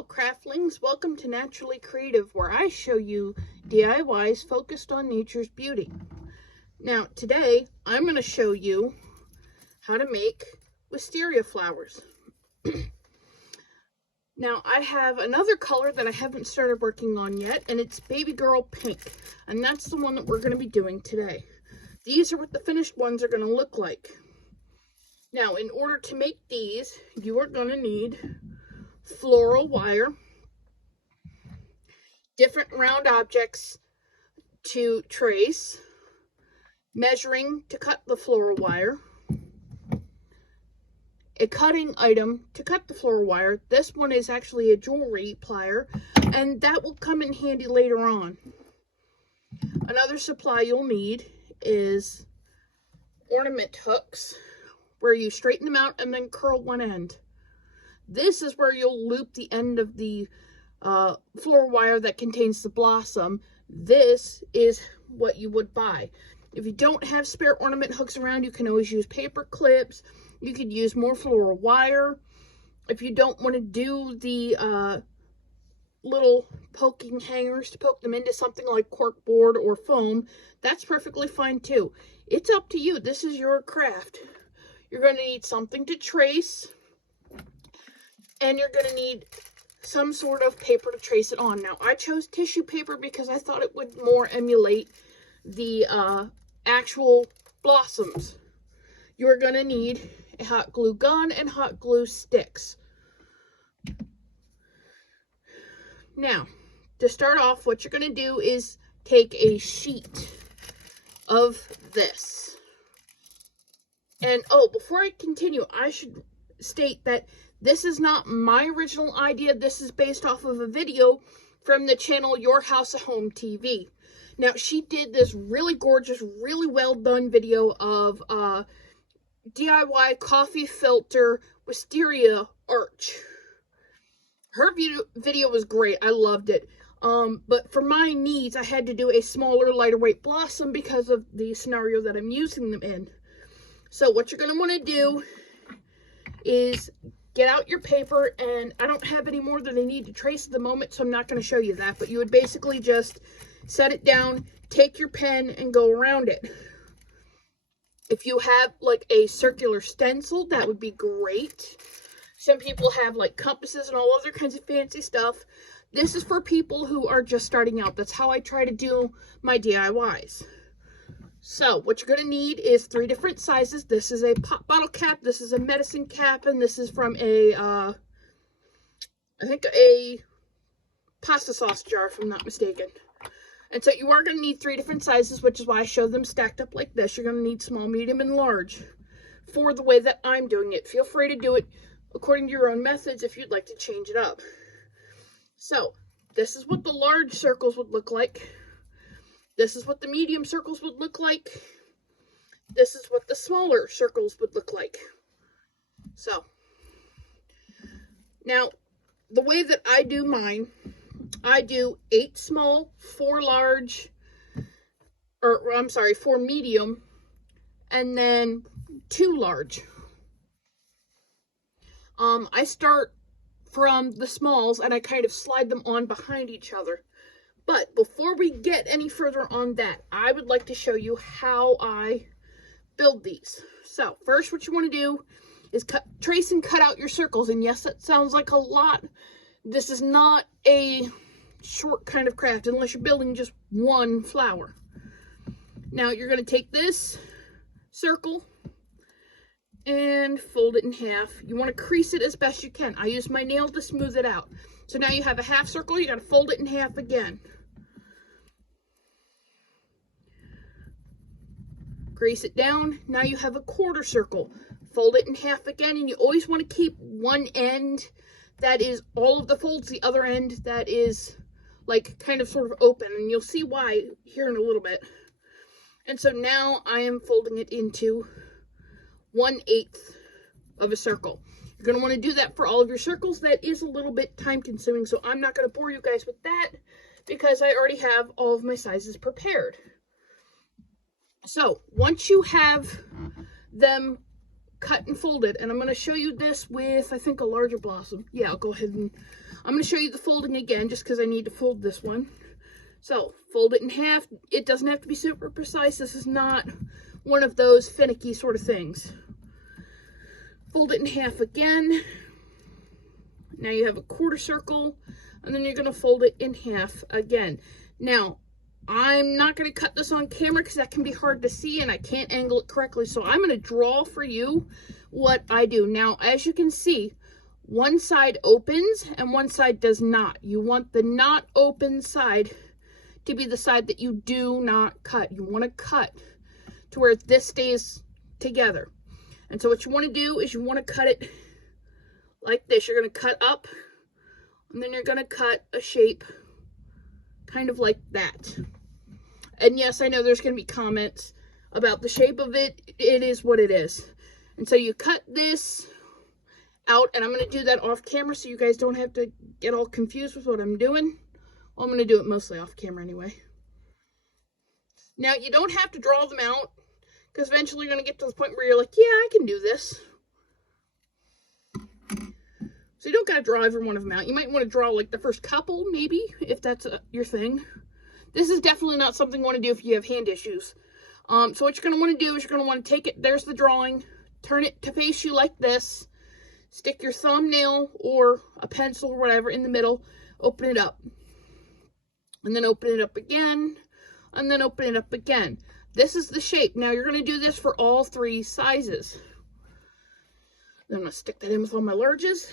Hello craftlings, welcome to Naturally Creative, where I show you DIYs focused on nature's beauty. Now today I'm going to show you how to make wisteria flowers. Now I have another color that I haven't started working on yet, and it's baby girl pink, and that's the one that we're going to be doing today. These are what the finished ones are going to look like. Now in order to make these, you are going to need floral wire, different round objects to trace, measuring to cut the floral wire, a cutting item to cut the floral wire. This one is actually a jewelry plier, and that will come in handy later on. Another supply you'll need is ornament hooks, where you straighten them out and then curl one end. This is where you'll loop the end of the floral wire that contains the blossom. This is what you would buy. If you don't have spare ornament hooks around, you can always use paper clips. You could use more floral wire. If you don't want to do the little poking hangers to poke them into something like corkboard or foam, that's perfectly fine too. It's up to you. This is your craft. You're going to need something to trace, and you're going to need some sort of paper to trace it on. Now, I chose tissue paper because I thought it would more emulate the actual blossoms. You're going to need a hot glue gun and hot glue sticks. Now, to start off, what you're going to do is take a sheet of this. And, oh, before I continue, I should state that this is not my original idea. This is based off of a video from the channel Your House at Home TV. Now, she did this really gorgeous, really well done video of DIY coffee filter wisteria arch. Her video was great. I loved it. But for my needs, I had to do a smaller, lighter weight blossom because of the scenario that I'm using them in. So what you're going to want to do is get out your paper, and I don't have any more than I need to trace at the moment, so I'm not going to show you that, but you would basically just set it down, take your pen, and go around it. If you have like a circular stencil, that would be great. Some people have like compasses and all other kinds of fancy stuff. This is for people who are just starting out. That's how I try to do my DIYs. So, what you're going to need is 3 different sizes. This is a pop bottle cap, this is a medicine cap, and this is from a, I think a pasta sauce jar, if I'm not mistaken. And so you are going to need 3 different sizes, which is why I show them stacked up like this. You're going to need small, medium, and large for the way that I'm doing it. Feel free to do it according to your own methods if you'd like to change it up. So, this is what the large circles would look like. This is what the medium circles would look like. This is what the smaller circles would look like. So, now, the way that I do mine, I do 8 small, 4 large, or I'm sorry, 4 medium, and then 2 large. I start from the smalls, and I kind of slide them on behind each other. But before we get any further on that, I would like to show you how I build these. So first, what you want to do is trace and cut out your circles. And yes, that sounds like a lot. This is not a short kind of craft unless you're building just one flower. Now you're going to take this circle and fold it in half. You want to crease it as best you can. I use my nail to smooth it out. So now you have a half circle, you got to fold it in half again. Crease it down. Now you have a quarter circle. Fold it in half again, and you always want to keep one end that is all of the folds, the other end that is like kind of sort of open, and you'll see why here in a little bit. And so now I am folding it into 1/8 of a circle. You're going to want to do that for all of your circles. That is a little bit time consuming, so I'm not going to bore you guys with that because I already have all of my sizes prepared. So once you have them cut and fold it. And I'm going to show you this with, I think, a larger blossom. Yeah, I'll go ahead and I'm going to show you the folding again just because I need to fold this one. So, fold it in half. It doesn't have to be super precise. This is not one of those finicky sort of things. Fold it in half again. Now you have a quarter circle, and then you're going to fold it in half again. Now, I'm not going to cut this on camera because that can be hard to see and I can't angle it correctly. So I'm going to draw for you what I do. Now, as you can see, one side opens and one side does not. You want the not open side to be the side that you do not cut. You want to cut to where this stays together. And so what you want to do is you want to cut it like this. You're going to cut up and then you're going to cut a shape kind of like that. And yes, I know there's going to be comments about the shape of it. It is what it is. And so you cut this out, and I'm going to do that off camera so you guys don't have to get all confused with what I'm doing. Well, I'm going to do it mostly off camera anyway. Now, you don't have to draw them out because eventually you're going to get to the point where you're like, yeah, I can do this. So you don't got to draw every one of them out. You might want to draw like the first couple, maybe, if that's your thing. This is definitely not something you want to do if you have hand issues. So what you're going to want to do is you're going to want to take it, there's the drawing, turn it to face you like this, stick your thumbnail or a pencil or whatever in the middle, open it up, and then open it up again, and then open it up again. This is the shape. Now you're going to do this for all three sizes. Then I'm going to stick that in with all my larges.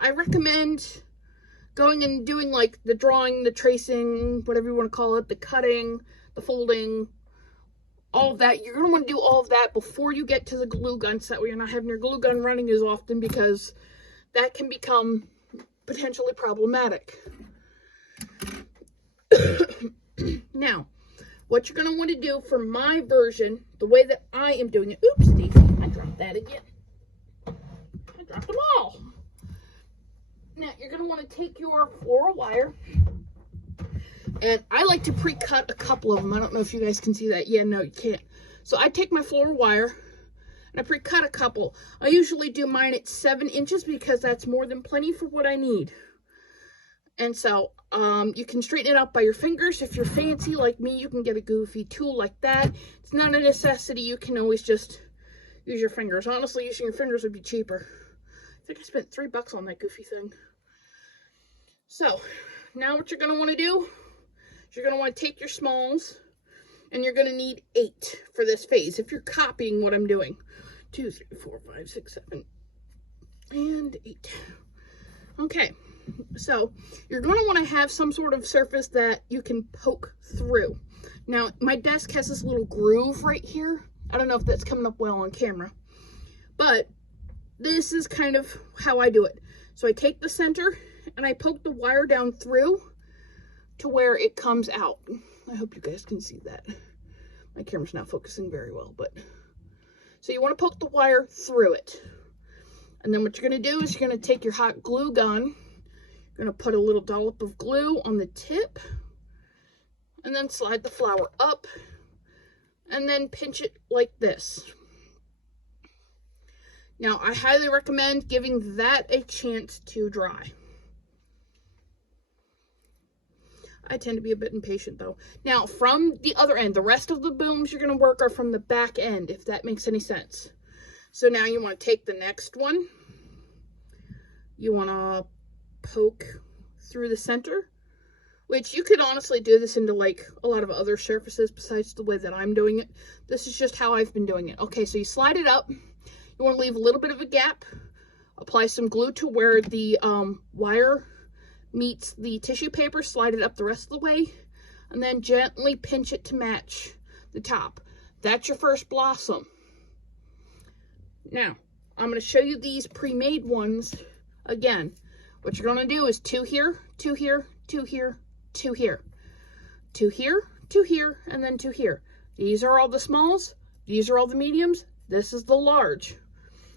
I recommend going and doing like the drawing, the tracing, whatever you want to call it, the cutting, the folding, all of that. You're going to want to do all of that before you get to the glue gun, so that way you're not having your glue gun running as often, because that can become potentially problematic. Now, what you're going to want to do for my version, the way that I am doing it, oops, Stevie, I dropped that again. I dropped them all. Now, you're going to want to take your floral wire, and I like to pre-cut a couple of them. I don't know if you guys can see that. Yeah, no, you can't. So I take my floral wire, and I pre-cut a couple. I usually do mine at 7 inches because that's more than plenty for what I need. And so you can straighten it out by your fingers. If you're fancy like me, you can get a goofy tool like that. It's not a necessity. You can always just use your fingers. Honestly, using your fingers would be cheaper. I think I spent $3 on that goofy thing. So, now what you're going to want to do is you're going to want to take your smalls, and you're going to need 8 for this phase if you're copying what I'm doing. 2, 3, 4, 5, 6, 7, and 8. Okay, so you're going to want to have some sort of surface that you can poke through. Now, my desk has this little groove right here. I don't know if that's coming up well on camera, but this is kind of how I do it. So I take the center and I poke the wire down through to where it comes out. I hope you guys can see that. My camera's not focusing very well, but so you want to poke the wire through it. And then what you're going to do is you're going to take your hot glue gun. You're going to put a little dollop of glue on the tip, and then slide the flower up, and then pinch it like this. Now, I highly recommend giving that a chance to dry. I tend to be a bit impatient though. Now, from the other end, the rest of the booms you're going to work are from the back end, if that makes any sense. So now you want to take the next one. You want to poke through the center, which you could honestly do this into like a lot of other surfaces besides the way that I'm doing it. This is just how I've been doing it. Okay, so you slide it up. You want to leave a little bit of a gap. Apply some glue to where the wire meets the tissue paper. Slide it up the rest of the way. And then gently pinch it to match the top. That's your first blossom. Now, I'm going to show you these pre-made ones again. What you're going to do is 2 here, 2 here, 2 here, 2 here, 2 here, 2 here, and then 2 here. These are all the smalls. These are all the mediums. This is the large.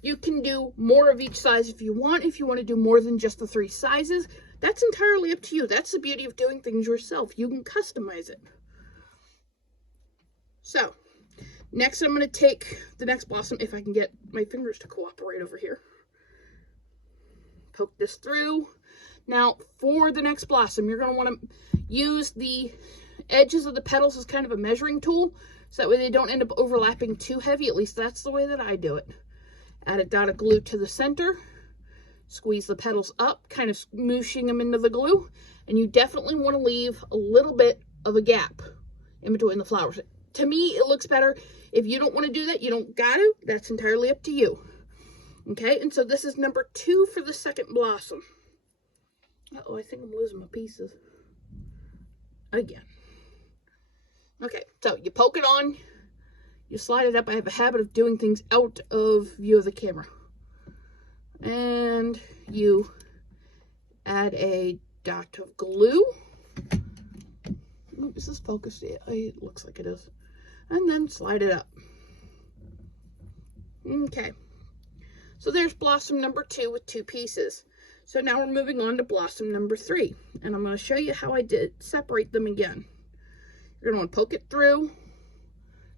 You can do more of each size if you want. If you want to do more than just the 3 sizes, that's entirely up to you. That's the beauty of doing things yourself. You can customize it. So, Next, I'm going to take the next blossom, if I can get my fingers to cooperate over here. Poke this through. Now, for the next blossom, you're going to want to use the edges of the petals as kind of a measuring tool, so that way they don't end up overlapping too heavy. At least that's the way that I do it. Add a dot of glue to the center. Squeeze the petals up, kind of smooshing them into the glue. And you definitely want to leave a little bit of a gap in between the flowers. To me, it looks better. If you don't want to do that, you don't got to. That's entirely up to you. Okay, and so this is number 2 for the second blossom. Uh-oh, I think I'm losing my pieces. Again. Okay, so you poke it on. You slide it up. I have a habit of doing things out of view of the camera. And you add a dot of glue. Is this focused? Yeah, it looks like it is. And then slide it up. Okay. So there's blossom number 2 with 2 pieces. So now we're moving on to blossom number 3. And I'm going to show you how I did separate them again. You're going to want to poke it through,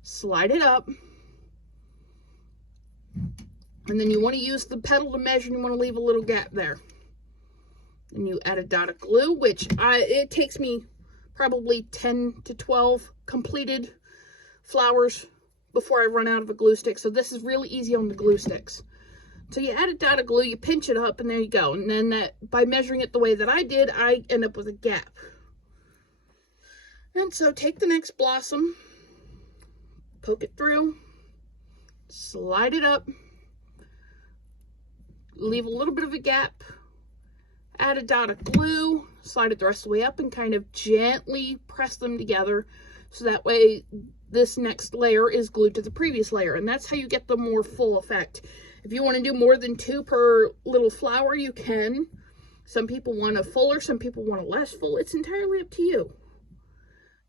slide it up, and then you want to use the petal to measure, and you want to leave a little gap there. And you add a dot of glue, which it takes me probably 10 to 12 completed flowers before I run out of a glue stick. So this is really easy on the glue sticks. So you add a dot of glue, you pinch it up, and there you go. And then by measuring it the way that I did, I end up with a gap. And so take the next blossom, poke it through, slide it up, leave a little bit of a gap, add a dot of glue, slide it the rest of the way up, and kind of gently press them together, so that way this next layer is glued to the previous layer. And that's how you get the more full effect. If you want to do more than 2 per little flower, you can. Some people want a fuller, some people want a less full. It's entirely up to you.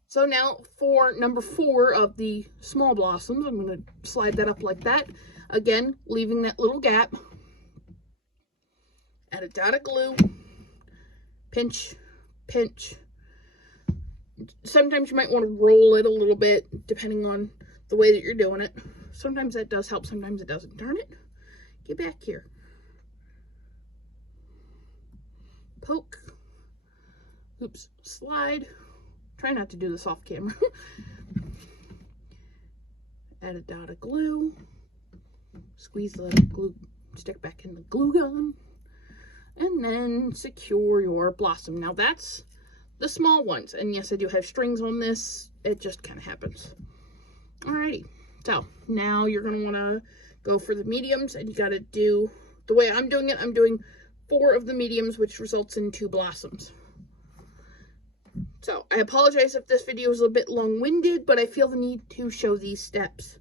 So now for number 4 of the small blossoms, I'm going to slide that up like that. Again, leaving that little gap. Add a dot of glue. Pinch, pinch. Sometimes you might want to roll it a little bit, depending on the way that you're doing it. Sometimes that does help, sometimes it doesn't. Darn it. Get back here. Poke. Oops. Slide. Try not to do this off camera. Add a dot of glue. Squeeze the glue stick back in the glue gun. And then secure your blossom. Now that's the small ones. And yes, I do have strings on this. It just kind of happens. Alrighty. So now you're going to want to go for the mediums. And you got to do, the way I'm doing it, I'm doing 4 of the mediums, which results in 2 blossoms. So, I apologize if this video is a bit long-winded, but I feel the need to show these steps.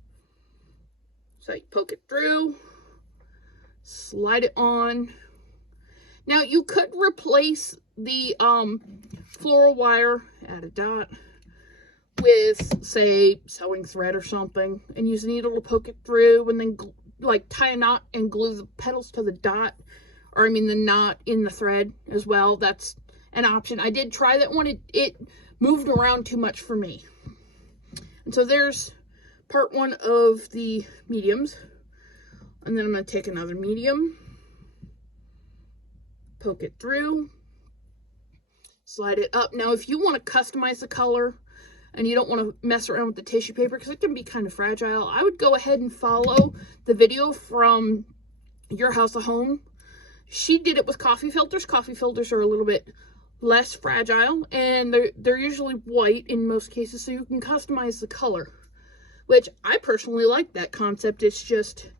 So, you poke it through, slide it on. Now, you could replace the floral wire, add a dot, with, say, sewing thread or something, and use a needle to poke it through, and then, like, tie a knot and glue the petals to the dot, or, I mean, the knot in the thread as well. That's an option. I did try that one. It moved around too much for me. And so there's part 1 of the mediums. And then I'm going to take another medium, poke it through, slide it up. Now, if you want to customize the color and you don't want to mess around with the tissue paper because it can be kind of fragile, I would go ahead and follow the video from Your House of Home. She did it with coffee filters. Coffee filters are a little bit less fragile, and they're usually white in most cases, so you can customize the color, which I personally like that concept. It's just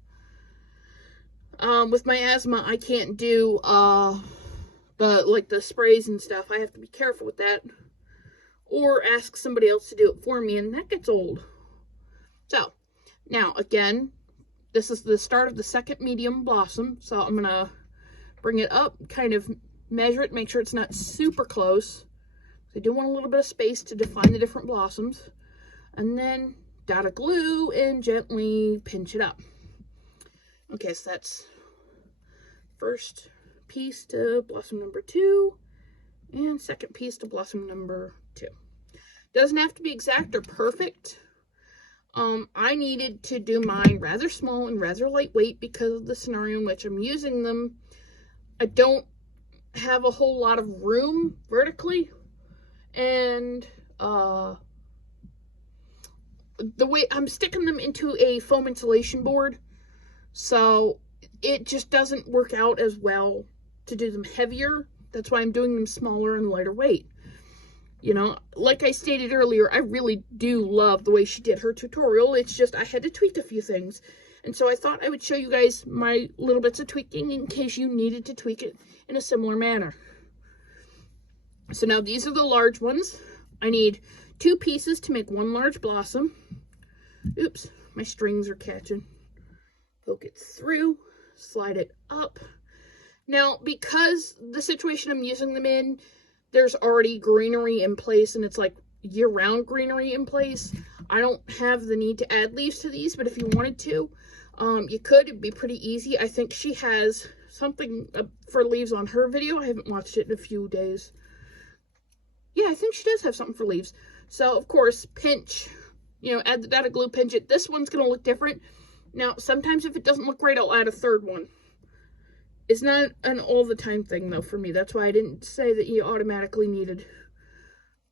with my asthma, I can't do the sprays and stuff. I have to be careful with that, or ask somebody else to do it for me, and that gets old. So now again, this is the start of the second medium blossom, so I'm gonna bring it up, kind of measure it, make sure it's not super close. I do want a little bit of space to define the different blossoms. And then dot of glue and gently pinch it up. Okay, so that's first piece to blossom number 2 and second piece to blossom number 2. Doesn't have to be exact or perfect. I needed to do mine rather small and rather lightweight because of the scenario in which I'm using them. I don't have a whole lot of room vertically, and the way I'm sticking them into a foam insulation board, so it just doesn't work out as well to do them heavier. That's why I'm doing them smaller and lighter weight. You know, like I stated earlier, I really do love the way she did her tutorial. It's just I had to tweak a few things. And so I thought I would show you guys my little bits of tweaking in case you needed to tweak it in a similar manner. So now these are the large ones. I need 2 pieces to make 1 large blossom. Oops, my strings are catching. Poke it through, slide it up. Now, because the situation I'm using them in, there's already greenery in place, and it's like year-round greenery in place. I don't have the need to add leaves to these, but if you wanted to, you could. It'd be pretty easy. I think she has something for leaves on her video. I haven't watched it in a few days. Yeah, I think she does have something for leaves. So, of course, pinch, you know, add the data glue, pinch it. This one's going to look different. Now, sometimes if it doesn't look right, I'll add a third one. It's not an all the time thing, though, for me. That's why I didn't say that you automatically needed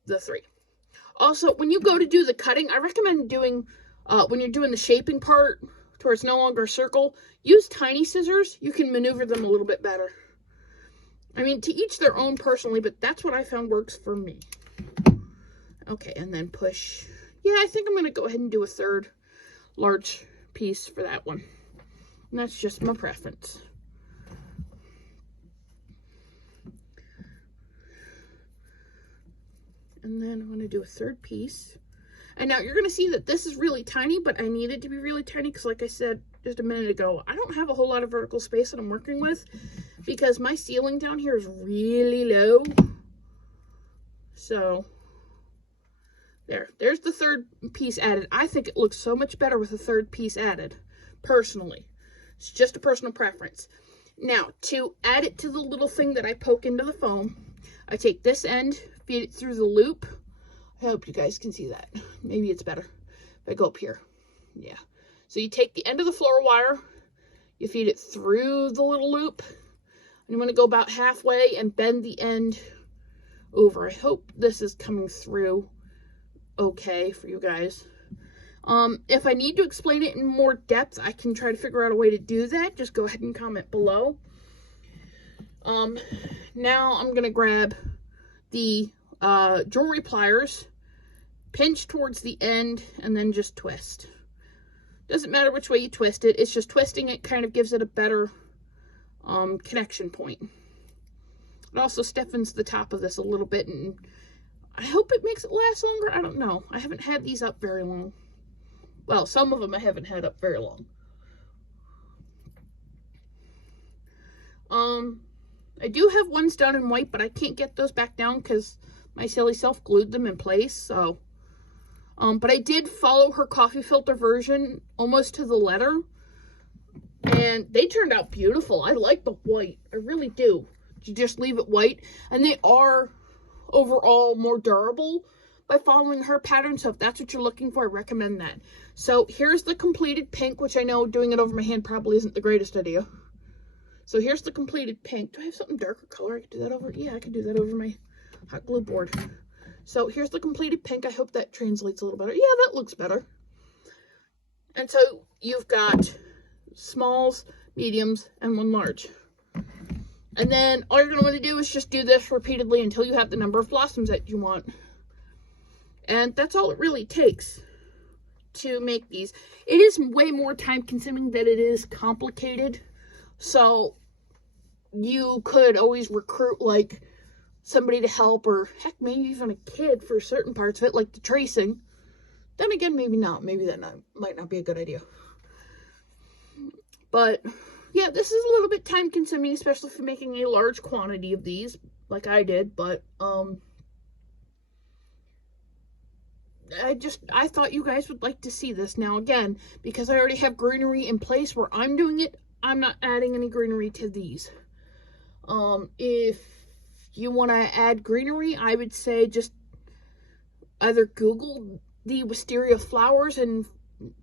the 3. Also, when you go to do the cutting, I recommend doing, when you're doing the shaping part, to where it's no longer a circle, use tiny scissors. You can maneuver them a little bit better. I mean, to each their own personally, but that's what I found works for me. Okay, and then push. Yeah, I think I'm going to go ahead and do a 3rd large piece for that one. And that's just my preference. And then I'm going to do a 3rd piece. And now you're going to see that this is really tiny, but I need it to be really tiny because, like I said just a minute ago, I don't have a whole lot of vertical space that I'm working with because my ceiling down here is really low. So, there's the 3rd piece added. I think it looks so much better with a 3rd piece added, personally. It's just a personal preference. Now, to add it to the little thing that I poke into the foam, I take this end, feed it through the loop. I hope you guys can see that. Maybe it's better if I go up here. Yeah. So you take the end of the floral wire, you feed it through the little loop, and you want to go about halfway and bend the end over. I hope this is coming through okay for you guys. If I need to explain it in more depth, I can try to figure out a way to do that. Just go ahead and comment below. Now I'm going to grab the jewelry pliers, pinch towards the end, and then just twist. Doesn't matter which way you twist it, it's just twisting it kind of gives it a better connection point. It also stiffens the top of this a little bit, and I hope it makes it last longer. I don't know. I haven't had these up very long. Well, some of them I haven't had up very long. I do have ones done in white, but I can't get those back down because my silly self glued them in place, so. But I did follow her coffee filter version almost to the letter, and they turned out beautiful. I like the white. I really do. You just leave it white, and they are overall more durable by following her pattern, so if that's what you're looking for, I recommend that. So here's the completed pink, which I know doing it over my hand probably isn't the greatest idea. So here's the completed pink. Do I have something darker color I could do that over? Yeah, I could do that over my hot glue board. So here's the completed pink. I hope that translates a little better. Yeah, that looks better. And so you've got smalls, mediums, and 1 large. And then all you're going to want to do is just do this repeatedly until you have the number of blossoms that you want. And that's all it really takes to make these. It is way more time consuming than it is complicated. So you could always recruit like somebody to help, or heck, maybe even a kid for certain parts of it, like the tracing. Then again, maybe not. Maybe that might not be a good idea. But yeah, this is a little bit time consuming, especially for making a large quantity of these, like I did. But I thought you guys would like to see this. Now again, because I already have greenery in place where I'm doing it, I'm not adding any greenery to these. If you want to add greenery, I would say just either Google the wisteria flowers and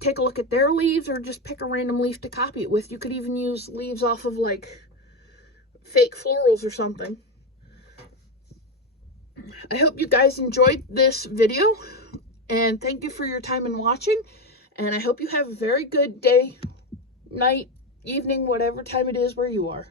take a look at their leaves or just pick a random leaf to copy it with. You could even use leaves off of like fake florals or something. I hope you guys enjoyed this video, and thank you for your time in watching, and I hope you have a very good day, night, evening, whatever time it is where you are.